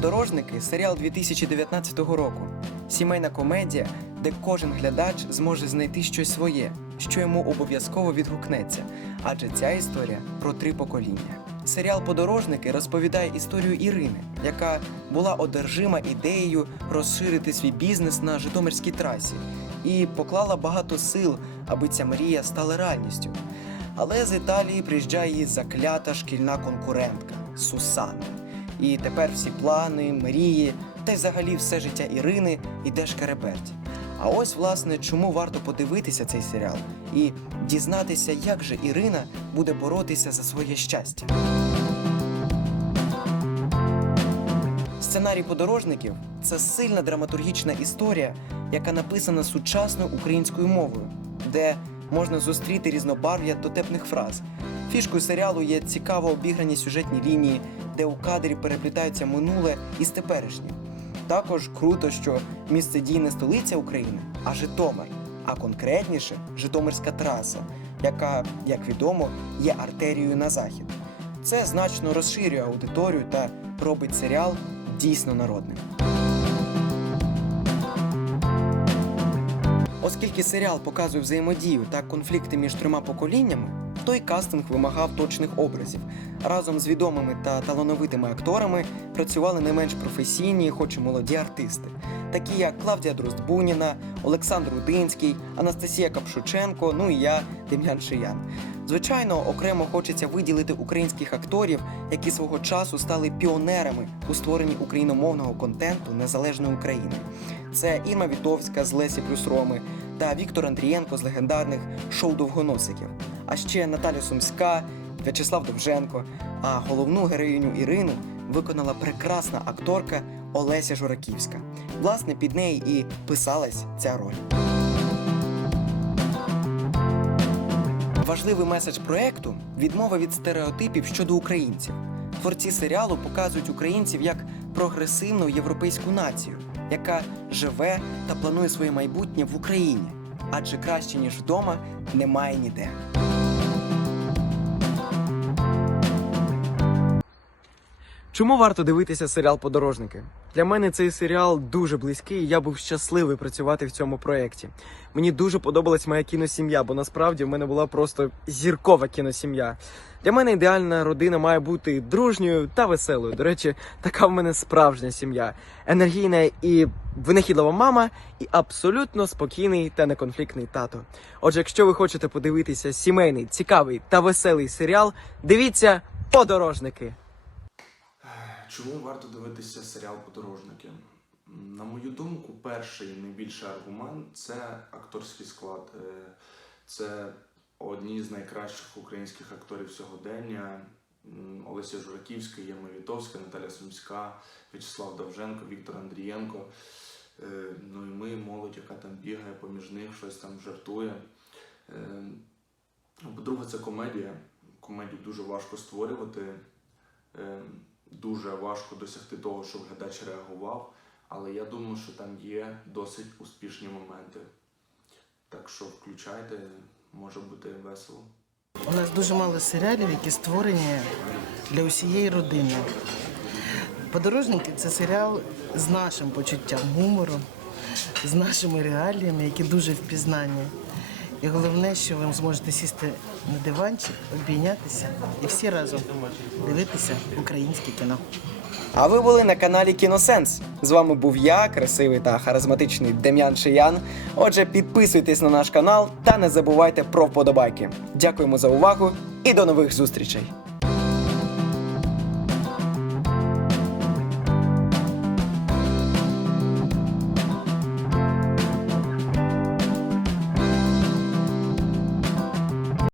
Подорожники серіал 2019 року. Сімейна комедія, де кожен глядач зможе знайти щось своє, що йому обов'язково відгукнеться. Адже ця історія про три покоління. Серіал Подорожники розповідає історію Ірини, яка була одержима ідеєю розширити свій бізнес на Житомирській трасі, і поклала багато сил, аби ця мрія стала реальністю. Але з Італії приїжджає її заклята шкільна конкурентка Сусанна. І тепер всі плани, мрії та й взагалі все життя Ірини іде шкереберть. А ось, власне, чому варто подивитися цей серіал і дізнатися, як же Ірина буде боротися за своє щастя. Сценарій подорожників це сильна драматургічна історія, яка написана сучасною українською мовою, де можна зустріти різнобарв'я дотепних фраз. Фішкою серіалу є цікаво обіграні сюжетні лінії, де у кадрі переплітаються минуле із теперішнім. Також круто, що місце дій не столиця України, а Житомир, а конкретніше Житомирська траса, яка, як відомо, є артерією на захід. Це значно розширює аудиторію та робить серіал дійсно народним. Оскільки серіал показує взаємодію та конфлікти між трьома поколіннями, той кастинг вимагав точних образів. Разом з відомими та талановитими акторами працювали не менш професійні, хоч і молоді артисти, такі як Клавдія Дроздбуніна, Олександр Рудинський, Анастасія Капшученко, ну і я, Дем'ян Шиян. Звичайно, окремо хочеться виділити українських акторів, які свого часу стали піонерами у створенні україномовного контенту незалежної України. Це Інна Вітовська з Лесі плюс Роми та Віктор Андрієнко з легендарних шоу довгоносиків. А ще Наталя Сумська, В'ячеслав Довженко. А головну героїню Ірину виконала прекрасна акторка Олеся Жураківська. Власне, під неї і писалась ця роль. Важливий меседж проекту відмова від стереотипів щодо українців. Творці серіалу показують українців як прогресивну європейську націю, яка живе та планує своє майбутнє в Україні, адже краще ніж вдома немає ніде. Чому варто дивитися серіал Подорожники? Для мене цей серіал дуже близький, і я був щасливий працювати в цьому проєкті. Мені дуже подобалась моя кіносім'я, бо насправді в мене була просто зіркова кіносім'я. Для мене ідеальна родина має бути дружньою та веселою. До речі, така в мене справжня сім'я. Енергійна і винахідлива мама, і абсолютно спокійний та неконфліктний тато. Отже, якщо ви хочете подивитися сімейний, цікавий та веселий серіал, дивіться подорожники. Чому варто дивитися серіал Подорожники? На мою думку, перший найбільший аргумент це акторський склад. Е, Це одні з найкращих українських акторів сьогодення. Олеся Жураківська, Єма Вітовська, Наталя Сумська, В'ячеслав Довженко, Віктор Андрієнко. Е, Ну і ми, молодь, яка там бігає поміж них, щось там жартує. Е, По-друге, це комедія. Комедію дуже важко створювати. Дуже важко досягти того, щоб глядач реагував, але я думаю, що там є досить успішні моменти. Так що включайте, може бути весело. У нас дуже мало серіалів, які створені для усієї родини. Подорожники це серіал з нашим почуттям гумору, з нашими реаліями, які дуже впізнані. І головне, що ви зможете сісти на диванчик, обійнятися і всі разом дивитися українське кіно. А ви були на каналі Кіносенс. З вами був я, красивий та харизматичний Дем'ян Шиян. Отже, підписуйтесь на наш канал та не забувайте про вподобайки. Дякуємо за увагу і до нових зустрічей!